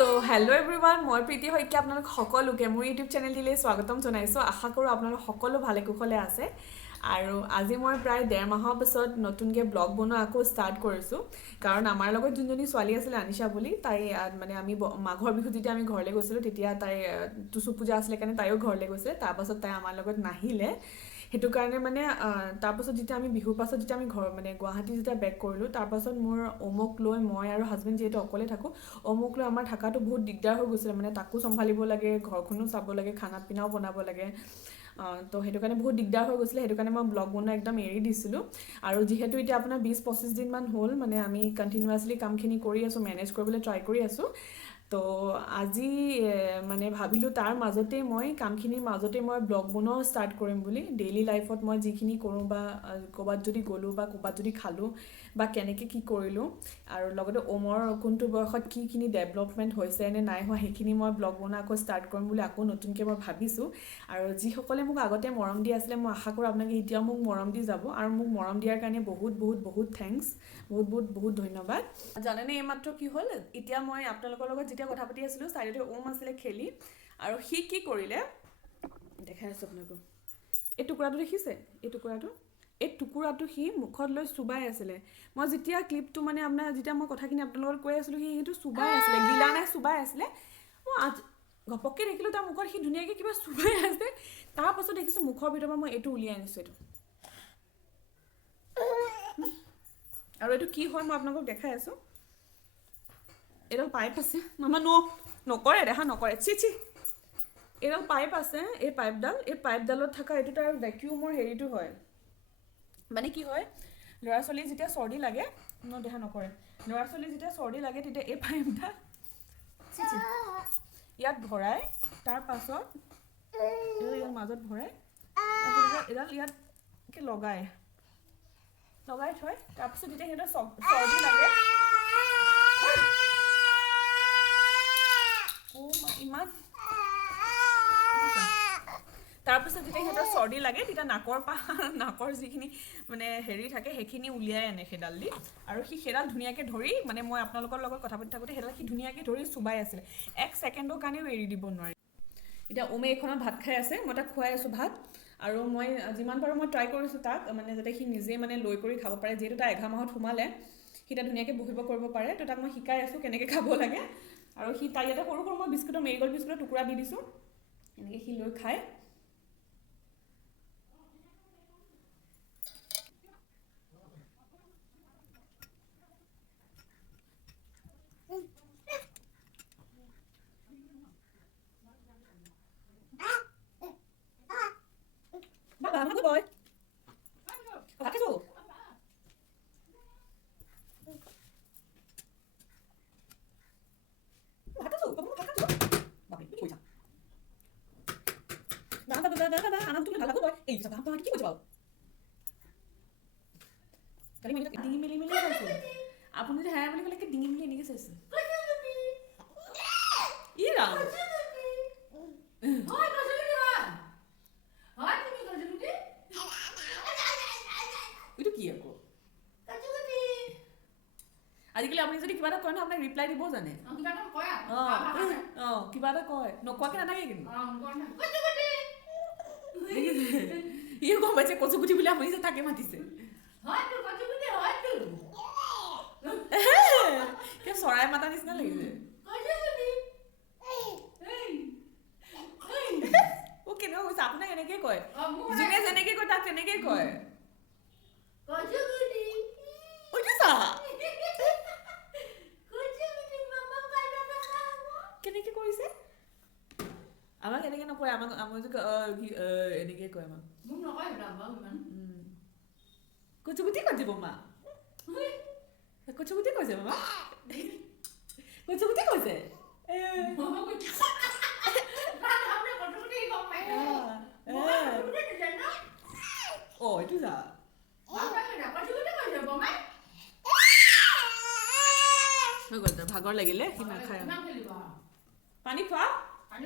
So hello everyone, মই প্ৰীতি হৈকি আপোনালোক সকলোকে মোৰ ইউটিউব চেনেলটিলৈ স্বাগতম জনাইছোঁ। আশা কৰোঁ আপোনালোক সকলো ভালে কুশলে আছে আৰু আজি মই প্ৰায় 1.5 মাহৰ পিছত নতুনকৈ ব্লগ বনোৱা আকৌ ষ্টাৰ্ট কৰিছোঁ। কাৰণ আমাৰ লগত যোনজনী ছোৱালী আছিলে আনিশা বুলি, তাই মানে আমি মাঘৰ বিহু যেতিয়া আমি ঘৰলৈ গৈছিলোঁ তেতিয়া তাই টুচু পূজা আছিলে কাৰণে তাইও ঘৰলৈ গৈছিলে। তাৰপাছত তাই আমাৰ লগত নাহিলে, সেইটো কাৰণে মানে তাৰপাছত যেতিয়া আমি বিহুৰ পাছত যেতিয়া আমি ঘৰ মানে গুৱাহাটী যেতিয়া বেক কৰিলোঁ, তাৰপাছত মোৰ অমুক লৈ মই আৰু হাজবেণ্ড যিহেতু অকলে থাকোঁ, অমুক লৈ আমাৰ থকাটো বহুত দিগদাৰ হৈ গৈছিলে। মানে তাকো চম্ভালিব লাগে, ঘৰখনো চাব লাগে, খানা পিনাও বনাব লাগে, তো সেইটো কাৰণে বহুত দিগদাৰ হৈ গৈছিলে। সেইটো কাৰণে মই ব্লগ বনোৱা একদম এৰি দিছিলোঁ। আৰু যিহেতু এতিয়া আপোনাৰ 20-25 দিনমান হ'ল মানে আমি কণ্টিনিউৱাছলি কামখিনি কৰি আছোঁ, মেনেজ কৰিবলৈ ট্ৰাই কৰি আছোঁ। তো আজি মানে ভাবিলোঁ তাৰ মাজতে মই কামখিনিৰ মাজতে মই ব্লগ বনোৱাও ষ্টাৰ্ট কৰিম বুলি। ডেইলি লাইফত মই যিখিনি কৰোঁ বা ক'ৰবাত যদি গ'লোঁ বা ক'ৰবাত যদি খালোঁ বা কেনেকৈ কি কৰিলোঁ, আৰু লগতে ওমৰ কোনটো বয়সত কিখিনি ডেভেলপমেণ্ট হৈছে নে নাই হোৱা, সেইখিনি মই ব্লগ বনোৱা আকৌ ষ্টাৰ্ট কৰিম বুলি আকৌ নতুনকৈ মই ভাবিছোঁ। আৰু যিসকলে মোক আগতে মৰম দি আছিলে, মই আশা কৰোঁ আপোনালোকে এতিয়াও মোক মৰম দি যাব। আৰু মোক মৰম দিয়াৰ কাৰণে বহুত বহুত বহুত থেংকছ, বহুত বহুত বহুত ধন্যবাদ। জানেনে এইমাত্ৰ কি হ'ল, এতিয়া মই আপোনালোকৰ লগত যেতিয়া কথা পাতি আছিলোঁ চাইডতে ওম আছিলে খেলি, আৰু সি কি কৰিলে দেখাই আছোঁ আপোনালোকক। এই টুকুৰাটো দেখিছে, এই টুকুৰাটো সি মুখত লৈ চুবাই আছিলে। মই যেতিয়া ক্লিপটো মানে যেতিয়া মই কথাখিনি আপোনালোকৰ কৈ আছিলোঁ, সি সেইটো চুবাই আছিলে, গিলা নাই চুবাই আছিলে। মই ঘপককৈ দেখিলোঁ তাৰ মুখত সি ধুনীয়াকৈ কিবা চুবাই আছে। তাৰপাছত দেখিছোঁ মুখৰ ভিতৰৰ পৰা মই এইটো উলিয়াই আনিছোঁ। আৰু এইটো কি হয় মই আপোনালোকক দেখাই আছোঁ। এডাল পাইপ আছে, মামা নকৰে দেখা নকৰে, চি এডাল পাইপ আছে, এই পাইপডালত থকা এইটো তাৰ ভেকিউমৰ হেৰিটো হয়। মানে কি হয়, ল'ৰা ছোৱালী যেতিয়া চৰ্দি লাগে, দেখা নকৰে, ল'ৰা ছোৱালী যেতিয়া চৰ্দি লাগে তেতিয়া এই পাইপডাল ইয়াত ভৰাই, তাৰপাছত ইয়াৰ মাজত ভৰাই, এডাল ইয়াত লগাই থয়। তাৰপিছত যেতিয়া সিহঁতৰ চৰ্দি লাগে, ইমান তাৰপিছত যেতিয়া সিহঁতৰ চৰ্দি লাগে তেতিয়া নাকৰ যিখিনি মানে হেৰি থাকে সেইখিনি উলিয়াই আনে সেইডাল দি। আৰু সেইডাল ধুনীয়াকৈ ধৰি, মানে মই আপোনালোকৰ লগত কথা পাতি থাকোঁতে সেইডাল সি ধুনীয়াকৈ ধৰি চুবাই আছিলে, 1 ছেকেণ্ডৰ কাৰণেও এৰি দিব নোৱাৰি। এতিয়া ওমে এইখনত ভাত খাই আছে, মই তাক খুৱাই আছোঁ ভাত। আৰু মই যিমান পাৰোঁ মই ট্ৰাই কৰিছোঁ তাক মানে যাতে সি নিজে মানে লৈ কৰি খাব পাৰে। যিহেতু তাই 11 মাহত সোমালে, সি তাত ধুনীয়াকৈ বহিব কৰিব পাৰে, তো তাক মই শিকাই আছোঁ কেনেকৈ খাব লাগে। আৰু সি তাই ইয়াতে সৰু মই বিস্কুটৰ মেৰিগ'ল্ড বিস্কুটৰ টুকুৰা দি দিছোঁ, এনেকৈ সি লৈ খায়। Good boy. ভাত খাইছোঁ। ডিঙি মেলি চাইছে আপুনি, যদি হাই বুলি ক'লে ডিঙি মেলি এনেকৈ চাইছে। ই ৰাম, এইটো কি আকৌ? আজিকালি আপুনি যদি কিবা এটা কয় ন, আপোনাক ৰিপ্লাই দিবও জানে। কিবা এটা কয়, নোকোৱাকৈ নাথাকে কিন্তু। ইও গম পাইছে কচুগুটি বুলি আপুনি যে তাকে মাতিছে। কিয় চৰাই মাতা নিচিনা লাগিছে। কেনেকুৱা কৈছে আপোনাক? এনেকৈ কয়, যোনে যেনেকৈ কয় তাক তেনেকৈ কয়। কেনেকৈ কৰিছে আমাক? এনেকৈ নকয় আমাক, এনেকৈ কয় আমাক। কচুগুটি কৈছে বমা, কচুগুটি কৈছে বাবা, কচুগুটি কৈছে। এইটো যা ভাগৰ লাগিলে সি নাখায়। পানী খোৱা, পানী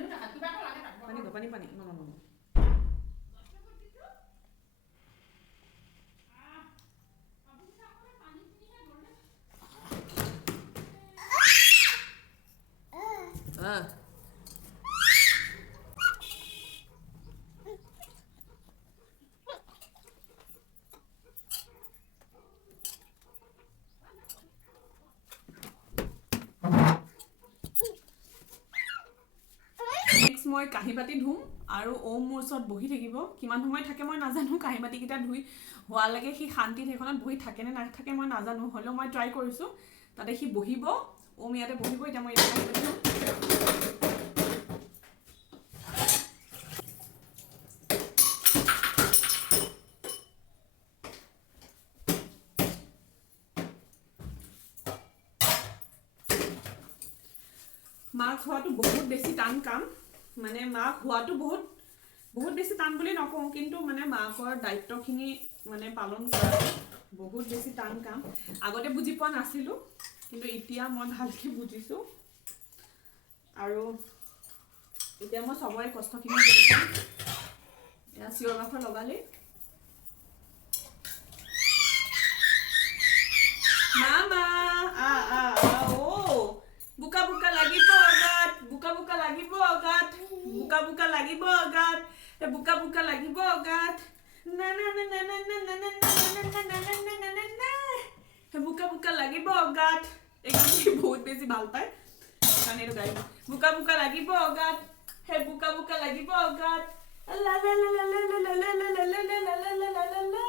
নেক্সট মই কাঁহী বাতি ধুম আৰু ওম মোৰ ওচৰত বহি থাকিব কিমান সময় থাকে মই নাজানো কাঁহী বাতিকেইটা ধুই হোৱালৈকে সি শান্তিত সেইখনত বহি থাকে নে নাথাকে মই নাজানো হ'লেও মই ট্ৰাই কৰিছোঁ তাতে সি বহিব ওম ইয়াতে বহিব এতিয়া মই এতিয়া কাঁহী বাতি ধুম মাক খোৱাটো বহুত বেছি টান কাম মানে মাক খোৱাটো বহুত বেছি টান বুলি নকওঁ কিন্তু মানে মাকৰ দায়িত্বখিনি মানে পালন কৰা বহুত বেছি টান কাম আগতে বুজি পোৱা নাছিলোঁ কিন্তু এতিয়া মই ভালকৈ বুজিছোঁ আৰু এতিয়া মই সবৰে কষ্টখিনি বুজিছোঁ এয়া চিঞৰ বাখৰ লগালে মামা বুকা বুকা লাগিব গাত বুকা বুকা লাগিব গাত বুকা বুকা লাগিব গাত বুকা বুকা লাগিব গাত না না না না না না না না না বুকা বুকা লাগিব গাত এই গানটি বহুত বেছি ভাল পায় কাৰণ এইটো গাই বুকা বুকা লাগিব গাত হে বুকা বুকা লাগিব গাত লা লা লা লা লা লা লা লা লা লা লা লা লা লা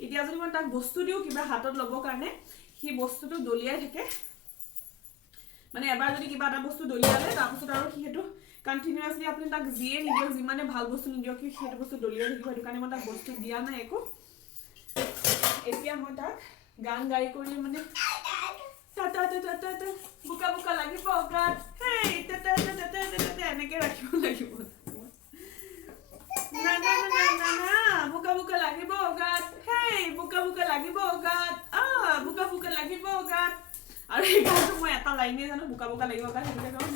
এতিয়া যদি মই তাক বস্তু দিওঁ কিবা হাতত ল'বৰ কাৰণে সি বস্তুটো দলিয়াই থাকে মানে এবাৰ যদি কিবা এটা বস্তু দলিয়ালে তাৰপিছত আৰু সি সেইটো কণ্টিনিউৱাছলি আপুনি তাক যিয়ে নিদিয়ক যিমানে ভাল বস্তু নিদিয়ক কি সেইটো বস্তু দলিয়াই থাকিব সেইটো কাৰণে মই তাক বস্তু দিয়া নাই একো এতিয়া মই তাক গান গাই কৰি মানে বুকা বুকা লাগিব গাত হেই এনেকৈ ৰাখিব লাগিব না না না না না বুকা বুকা লাগিব গাত হেই বুকা বুকা লাগিব গাত বুকা বুকা লাগিব গাত আৰু এই গানটো মই এটা লাইনে জানো বুকা বুকা লাগিব গাত সেইটোকে গাওঁ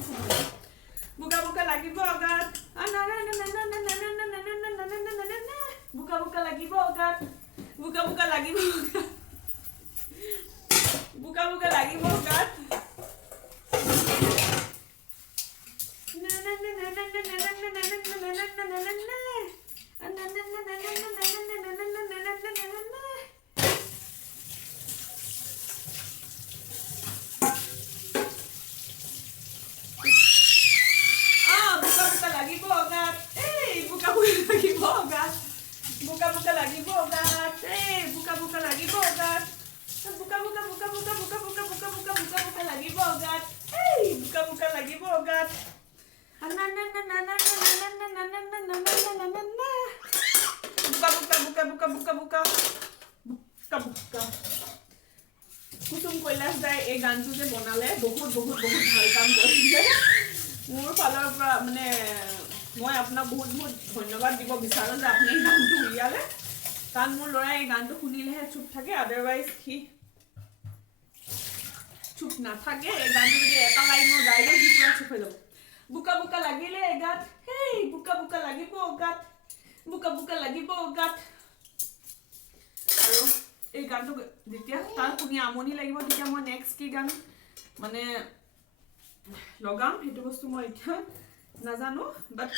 বুকা বুকা লাগিব গাত না না না না না না না না না না না না না না বুকা বুকা লাগিব গাত বুকা বুকা লাগিব গাত বুকা বুকা লাগিব গাত না না না না না না না না না না না না বুকা বুকা লাগিব গাত এই বুকা বুকা লাগিব গাত বুকা বুকা বুকা বুকা বুকা বুকা বুকা বুকা বুকা বুকা লাগিব গাত এই বুকা বুকা লাগিব গাত না না না না না না না না না না না না না না বুকা বুকা বুকা বুকা বুকা বুকা বুকা কুসুম কৈলাশ দাই এই গানটো যে বনালে বহুত বহুত বহুত ভাল কাম কৰিছে মোৰ ফালৰ পৰা মানে মই আপোনাক বহুত বহুত ধন্যবাদ দিব বিচাৰোঁ যে আপুনি এই গানটো উলিয়ালে কাৰণ মোৰ ল'ৰাই এই গানটো শুনিলেহে চুপ থাকে আদাৰৱাইজ সি চুপ নাথাকে এই গানটো যদি এটা লাইন মই গাই দিওঁ সি পুৰা চুপ হৈ যাব বুকা বুকা লাগিলে গাত হেই বুকা বুকা লাগিব গাত বুকা বুকা লাগিব গাত আৰু এই গানটো যেতিয়া তাৰ শুনি আমনি লাগিব তেতিয়া মই নেক্সট কি গান মানে লগাম সেইটো বস্তু মই এতিয়া নাজানো বাট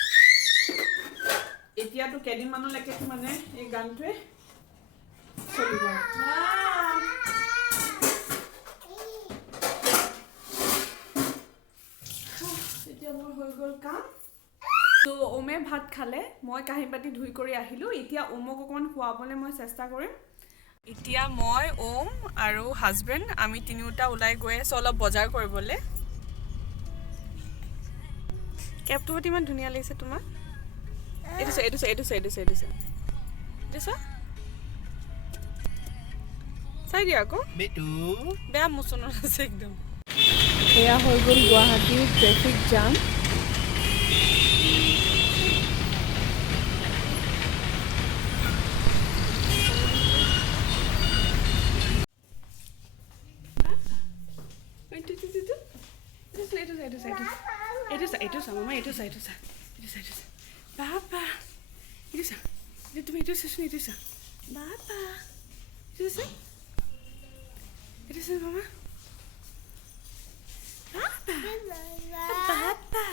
এতিয়াতো কেইদিনমানলৈকে মানে এই গানটোৱে চলিব এতিয়া মোৰ হৈ গ'ল কাম তো ওমে ভাত খালে মই কাঁহী বাতি ধুই কৰি আহিলোঁ এতিয়া ওমক অকণমান খুৱাবলৈ মই চেষ্টা কৰিম এতিয়া মই ওম আৰু হাজবেণ্ড আমি তিনিওটা ওলাই গৈ আছোঁ অলপ বজাৰ কৰিবলৈ কেপটো হতি ইমান ধুনীয়া লাগিছে তোমাক এইটো চাই দিয়া আকৌ বেয়া মোচনত আছে একদম এয়া হৈ গ'ল গুৱাহাটীৰ ট্ৰেফিক জাম এইটো চা মামা এইটো চা বাবা এইটো চা তুমি এইটো চাচোন এইটো চা বাবা এইটো চা মামা বাবা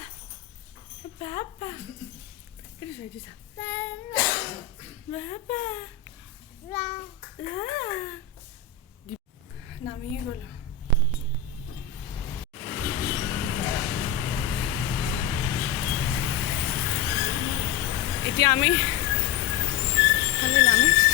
বাবা এইটো চা এইটো চা বাবা নামিয়ে গ'লো এতিয়া আমি খালি নামি